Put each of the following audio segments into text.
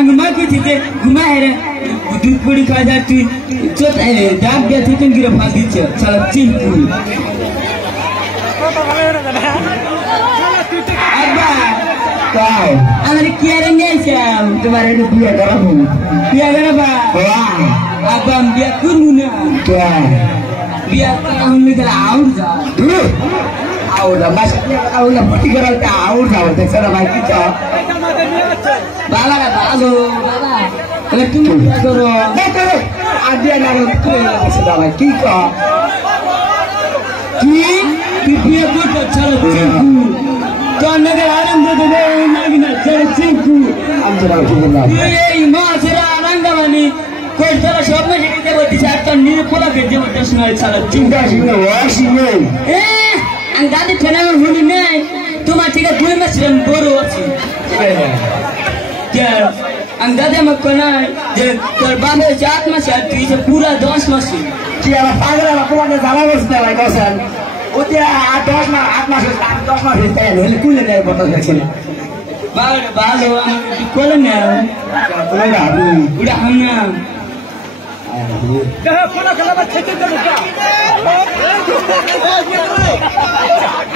ang mati tike gumahere दूध पूरी खा जाती तो दाग गया थी तुम गिरा फांसी चला चिंपू अब्बा क्या अगर क्या रहेंगे शाम तुम्हारे को बिया करा हूँ बिया करा बा अब्बा हम बिया करूँ ना क्या बिया करा हूँ निकल आउट जा आउट बस आउट पट्टी करा था आउट जाओ देखो ना भाई कितना बाबा ना बाबा अरे तुम क्या करो देखो आदिया ना तो ऐसा भाई ठीक है कि बिया को चलो चिंपू तो नगर आनंद दे ना चलो चिंपू हम जरा बोलना ये मां जरा आनंद वाली कोई तरह शॉप में जाके वो डिसाइड तो नीर पूरा भेजे वो दर्शन है चलो चिंता सिंह वाशी में अंगादी ठना में होनी नहीं तुम ठीक है दूर में श्रम बोरो अच्छी क्या अंगादे में कोना जे करबा में जात में शादी से पूरा 10 में से क्या पागल है पूरा ने जाला बसने भाई कौन उते 10 में 8 में से 10 में से हेल कुल ले पता है बाल कोल ने उड़ा हम ना कोना कला में खेती कर क्या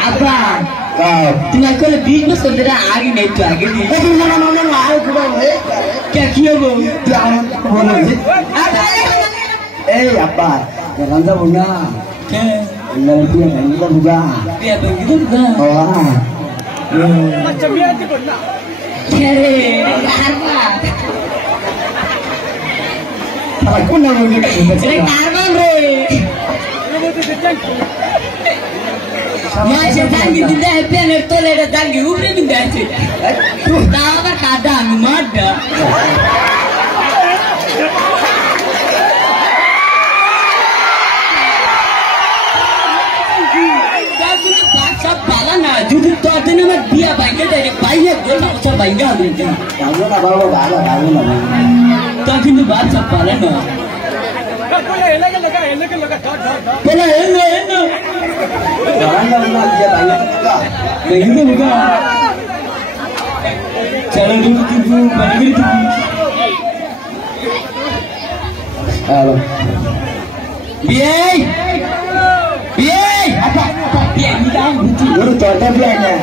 अब्बा तुम्हारे को बिजनेस कर रहा आगे नहीं तो आगे नहीं ना आगे पूरा है क्या किया वो बोलो ए अब्बा ये रंजा बुना क्या लड़की है रंजा बुना क्या बेगिन बुना वाह अच्छा बिया की बुना क्या रे अब्बा अब कौन ना मुझे अरे कारवां रे वो तो Masih tanggi tidak happy ane tole ada tanggi ubri tidak sih. Tuh tahu apa kadang mada. Tapi ni baca bala na, jadi tuh ni mah dia bangga dari bayi gol nak usah bangga gitu. Kamu nak bawa bala, kamu nak. Tapi ni baca bala na. Bola hello. Jangan dia banyak juga. Begitu juga. Cara dulu tu bagi tu. Halo. Biay. Apa? Biay kita butuh. Baru total belanja.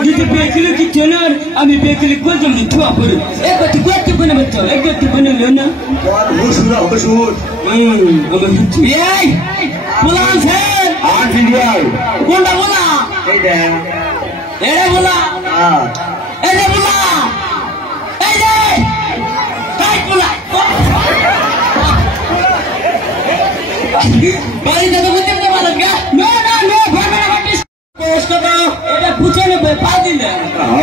Kita bekil kita nak, kami bekil kau jadi tua pun. Betul betul benar betul. Betul benar lena. Betul. Biay. Pulang sen. Video. Bola. Ada. Bola. Ada bola. Kai bola. Bari dah tu betul betul malam ya. No. Bagus. Post kau. Ada puja ni berpadi ni.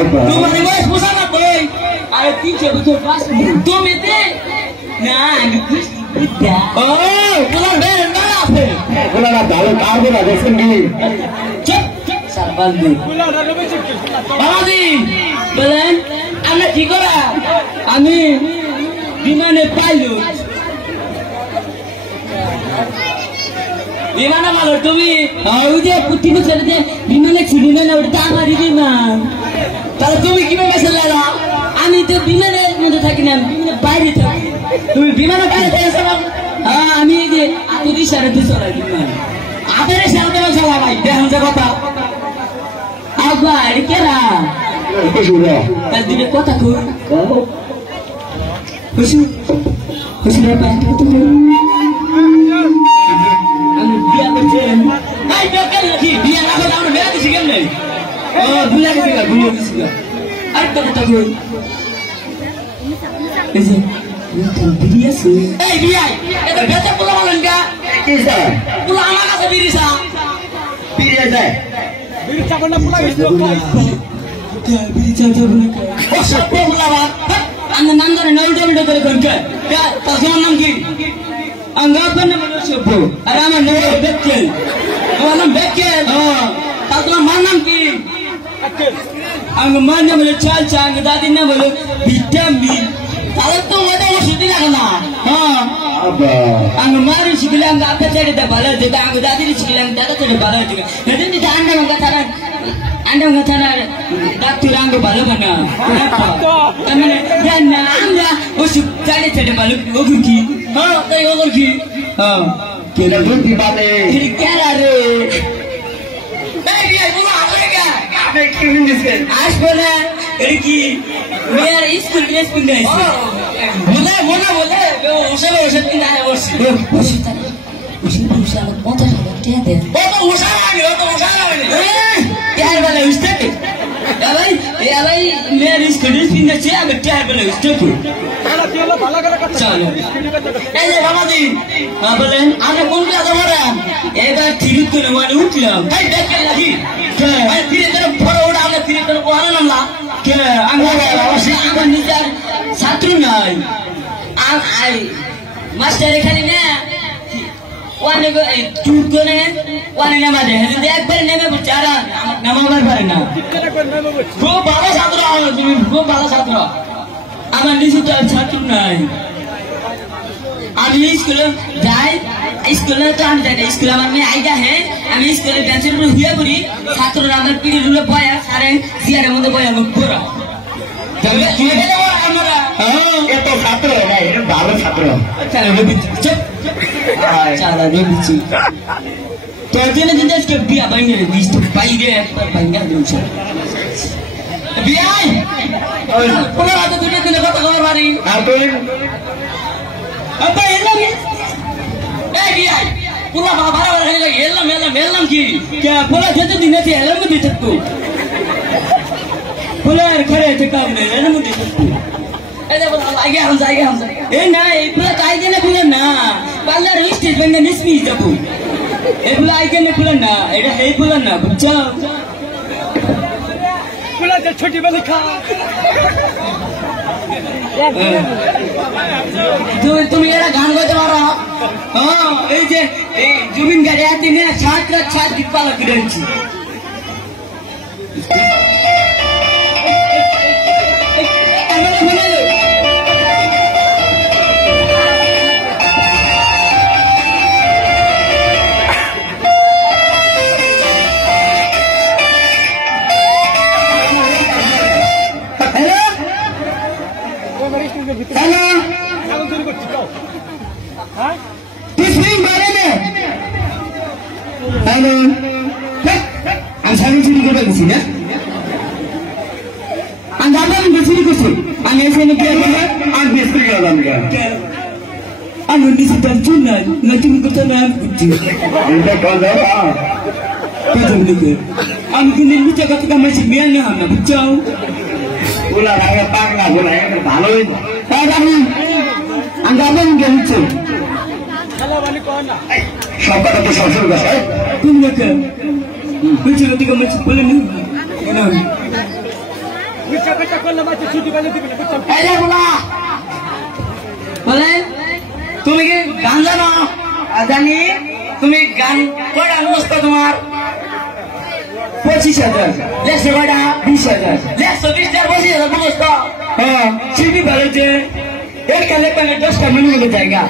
Tu mana boleh puja nak boleh. Ada teacher betul pas. Tu mesti. Nah, gitu. Oh, pulang dari mana apa? Pulang nak dalam kau nak desain ni. Cep. Sarbandu. Pulang dah lebih cekik. Baladi. Belan. Anak cikora. Ami. Di mana pilot? Di mana malu tu ni? Oh, dia putih macam ni. Di mana ciri mana udah tak ada di mana. Kalau tu ni gimana masalah? Ami tu di mana nanti tak kena. Di mana bayar tu. Tu di mana kau tanya sama? Ami ni aku di sana tu soal di mana. Apa ni soal tu masalah baik. Dah hantar kata. Apa? Ini kira. Apa sudah? Tadi dia kota tu. Khusus apa itu tu? Dia macam. Hai dokter lagi. Dia apa tahu dia di sini ni? Oh, bulan di sini. Ada kata tu. Isi. Dia sih. Dia. Itu biasa pulang malam enggak? Bisa. Pulang mana sendiri sah? Bisa. Bisa mana pulang itu kau? Bisa mana? Oh, siapa pulang? Anda nanggur nol kerja. Ya, pasal nanggur. Anggapan nama siapa? Ada mana bekel? Orang bekel. Tahu mana ki? Anggapan nama cal, tadi nama vitamin. Kalau tu ada yang sudah nak apa? Anggapan sekilang apa cari dah bala, jadi anggapan tadi sekilang dah cari bala juga. Nanti di anda mengatakan dah turang ke bala mana? Apa? Karena না আমরা ওষুধ চাইলে ছেড়ে মালুক ওগুর কি হ্যাঁ তাই ওগুর কি হ্যাঁ কেনা বুদ্ধি বাদে কেনা রে এই বিয়ে বুঝা আসলে কে আপনি কি বুঝছেন আসবে না এর কি মেয়ের স্কুল ড্রেস পিনতে আইছে বলে ওষুধ কিনে আয় বসে ওষুধ ওষুধ 50,000 টাকা দে ও তো यार वाला स्टेट या भाई मेरे स्टडीज पिन से अब क्या वाला स्टेट वाला तेल भाला कर चलो ए जे बाबा जी हां बोलें आने कौन क्या तुम्हारा এবার ঠিক করে মানে উঠলাম তাই দেখে লাগি কে ভাই ফিরে তোর বড় ওড়া আমরা ফিরে তোর কোহানা নামলা কে আমরা অবশ্যই আমার নিজের ছাত্র নাই আই মাস্টার এখানে না ওয়ানে গো এই চুপ করে ওয়ানে নামা দে যদি একবার নেমে বেচারা নামাবার পারে না খুব ভালো ছাত্র তুমি খুব ভালো ছাত্র আমার নিজে তো ছাত্র নাই আমি স্কুলে যাই স্কুলে তো আমি যাই স্কুলে আমার মেয়ে আইগা হ্যাঁ আমি স্কুলে বেঞ্চের উপর শুয়ে পড়ি ছাত্ররা আমার পিড়ির উপরে বয়া সারে চেয়ারের মধ্যে বয়া মুখ পড়া এত ছাত্র ভালো ছাত্র তোর জন্য কিন্তু আজকে বিয়া বাইনে দিস তো বাইরে একবার বাইঙ্গা দিয়েছে বিয়াই কোনো রাতে দুটো দিনে কথা কবার পারি আব্বা এলাম এই বিয়াই পুরা বাবা হয়ে লাগে এলাম কি কে পুরা যেতে দিনেতে এলাম দিতে তো পুরার ঘরে থেকে কাম নেই এলাম দিতে তো এই দেখো আগে হাম এই না এই পুরা কাই দিনে পুরা না পার্লার স্টেজ বন্ধ নিসমি যাবো এগুলো আইকে না পুরা না এটা এই পুরা না বুঝছো পুরা যে ছোটি বেলি খা তুমি এরা গান গাইতে পারো হ্যাঁ এই যে এই জমিন গাড়ি আছে না ছাত্র দীপালা কিনেছি আমি কিন্তু মিথ্যা কথা কামাইছি মেয়ে না না বুঝছো ওলা রাগে পাগলা বলে ভালোই সব কথা তো শ্বশুর বাসায় তুমি দেখে মিথ্যা কথা কামাইছি বলে না বলে তুমি কি গান জানো জানি তুমি গান কয়টা মুখস্থ তোমার 25,000 লেখছো কয়টা 20,000 লেখছো 20,000 মুখস্থ হ্যাঁ শিল্পী বলেছে একটা লেখালে 10টা মিনিটের জায়গা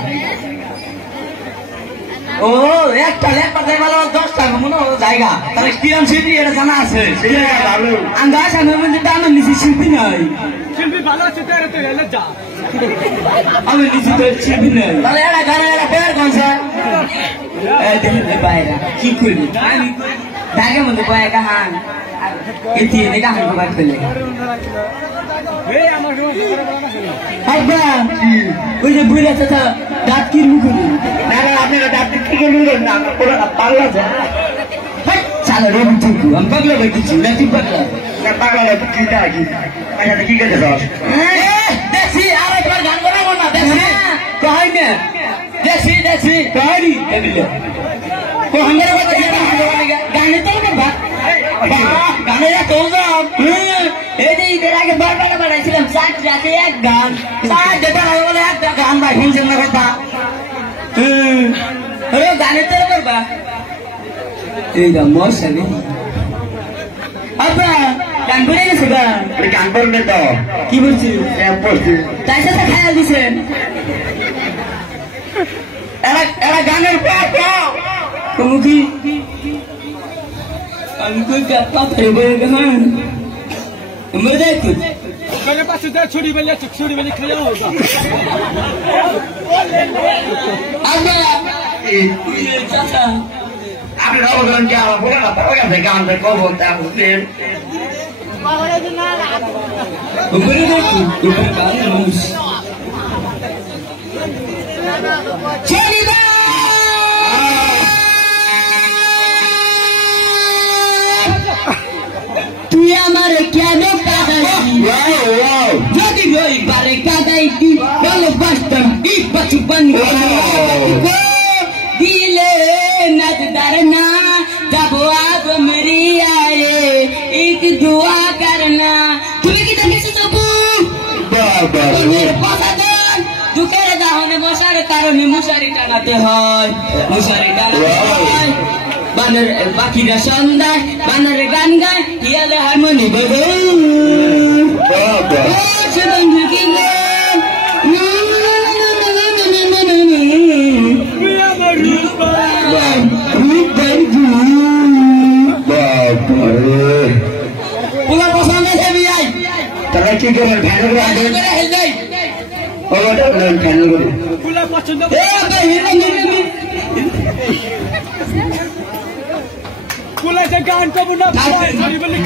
ও একটা লেখা দেওয়ালা 10টা মনে জায়গা তাহলে কিরম শিল্পী এটা জানা আছে আন্দাজ আমি জানা নিছি শিল্পী নাই শিল্পী ভালো আছে তো এলে যা আমি নিছি তো শিল্পী নাই তাহলে এটা গানা এটা পেয়ার কোন স্যার এই দেখতে বাইরা কি করবি আমি ঢাকে মধ্যে বয়া কাহান এটি দেখা হান বাদ ফেলে এই আমার আব্বা ওই যে বুড়া চাচা দাঁত কি মুখে না আপনারা দাঁত কি করে না পুরো পাগলা যায় চালা রে বুঝু আমি পাগলা হইছি না তুই পাগলা না পাগলা কি কি আচ্ছা কি করে দাও দেখছি আর একবার গান বানাবো না দেখছি কই না দেখছি কই এদিকে তো হাঙ্গারে কথা গানে তো করবা গানে যা তো এই যে এর আগে বারবার বানাইছিলাম 7 রাতে এক গান 7 যেটা বলে একটা গান বা হিংসে না কথা আরে গানে তো করবা এই দা মশানে আব্বা গান করে গেছে গান করবে তো কি বলছিস তাই সাথে খেয়াল দিছেন এরা গানের তুমি কি আমি কই গাতা ফেলে গান মজা কি मेरे पास इधर छुरी बल्ले खड़ा होगा चाचा আপনি নবগ্রাম কি আমার বলে না তাও গেছে গান থেকে কবর তা বুঝলেন তুই আমার কেন যদি ওই বারে কাদাইতি ভালোবাসতাম বাচুপন দিলে नजदर ना जब आप मेरी आए एक दुआ करना तुम्हें की किसी तो मेरे पास तू कह रहा हूँ मशारे तारों में मशारी टांगाते हैं मशारी टांगाते हैं बानर बाकी रसंदा बानर गान गाए ये ले हारमोनी बजे चबंग की পুলা পছন্দ আছে ভাই তারা কি করে ফ্যান করে আগে হেল দেই ওটা ফ্যান করে पुला पसंद এ ভাই पुला से गान को बुना छुरी बल्ले